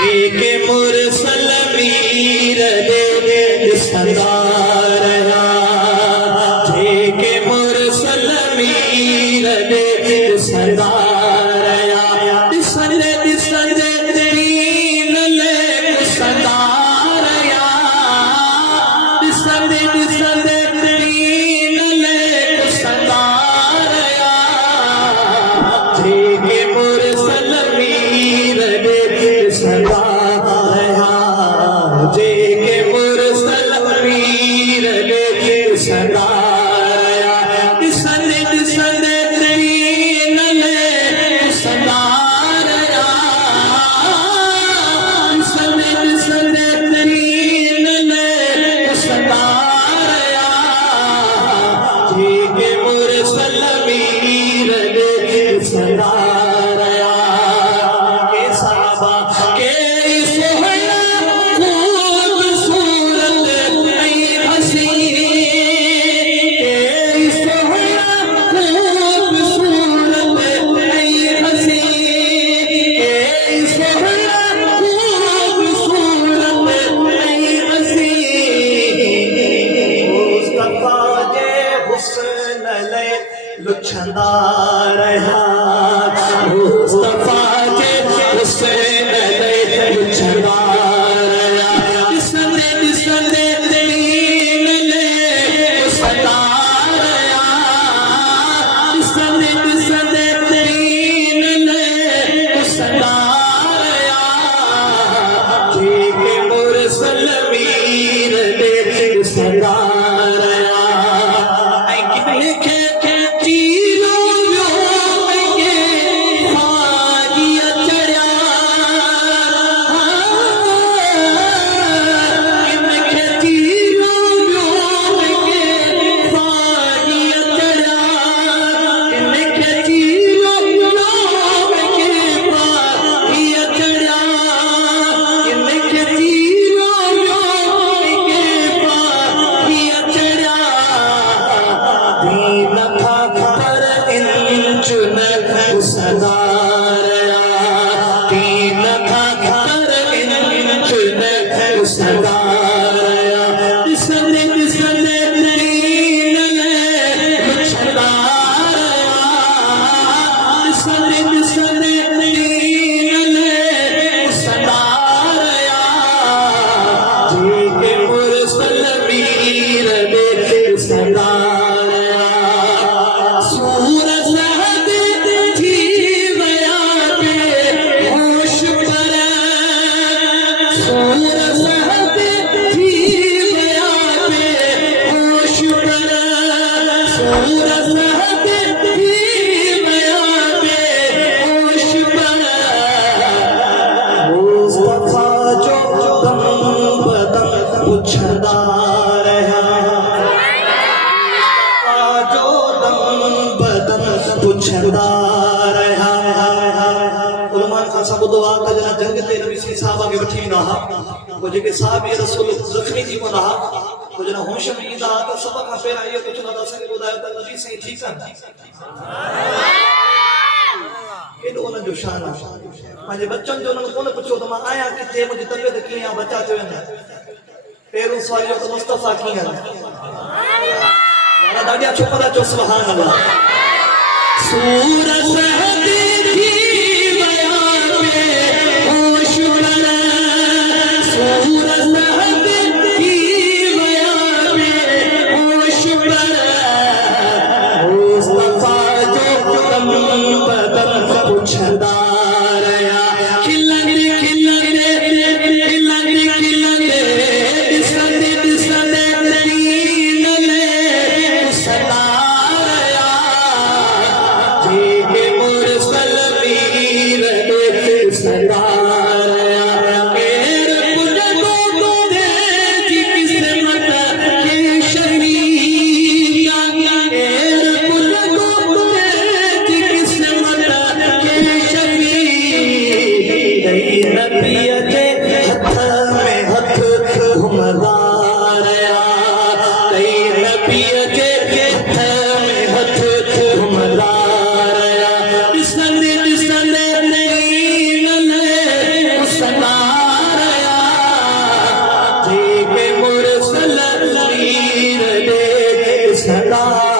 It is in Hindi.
के मुरसल मीर दे सदारया के मुरसल मीर दे सदारया दिसंदे दिसंदे दीन ले सदारया दिसंदे दिसंदे दीन ले सदारया के मुरसल मीर दे सदारया जे के मुरसल मीर दे सदारया दिसंदे दिसंदे दीन ले सदारया दिसंदे दिसंदे दीन ले सदारया जे के मुरसल मीर दे सदारया के साबा के सोहना खूबसूरत ऐ हसी के सोहना खूबसूरत ऐ हसी के सोहना खूबसूरत ऐ हसी मुस्तफा जे हुस्न ले लुछंदा रहा मुस्तफा जे हुस्न ले लुछंदा रहा दिसंदे दिसंदे दीन ले सदारया दिसंदे दिसंदे दीन ले सदारया के मुरसल मीर दे सदारया ऐ कितने के चीरो यो के फागिया चढ़या कितने के चीरो यो के फागिया चढ़या कितने के चीरो यो के फागिया चढ़या कितने के चीरो यो के फागिया चढ़या दीन था पर इंच न सदारया दीन था पर इंच न सदारया दिसंदे दिसंदे दीन ले सदारया दिसंदे दिसंदे दीन ले सदारया जे के मुरसल मीर दे सदारया सूरज लहदे थी बया पे होश पर सूरज लहदे थी बया पे होश पर सूरज लहदे थी बया पे होश पर मुस्तफा जो दम बदम पुछदा रहा जो दम बदम पुछदा रहा उलमान खां सब दुआ कजना जंग ते नबी सी साहबा के वठी ना वो जेके साहबी रसूल जख्मी थी कोना वो जना होश में ईंदा त सब खां पहिरां इहो पुछंदा त असांखे ॿुधायो त नबी सी ठीक आहे केॾो उन्हनि जो शान आहे पंहिंजे बच्चनि जो उन्हनि कोन पुछियो त मां आहियां किथे मुंहिंजी तबियत कीअं आहे बचा थियो आहिनि पहिरियों सवाल इहो त मुस्तफा कीअं आहे ॾाढा छोकिरा चो सुभान अल्लाह सूरज लहदे थी बया पे होश पर सूरज लहदे थी बया पे होश पर मुस्तफा जो दम बदम पुछदा रहा खिलंदे खिलंदे खिलंदे खिलंदे दिसंदे दिसंदे दीन ले सदारया जे के मुरसल सदा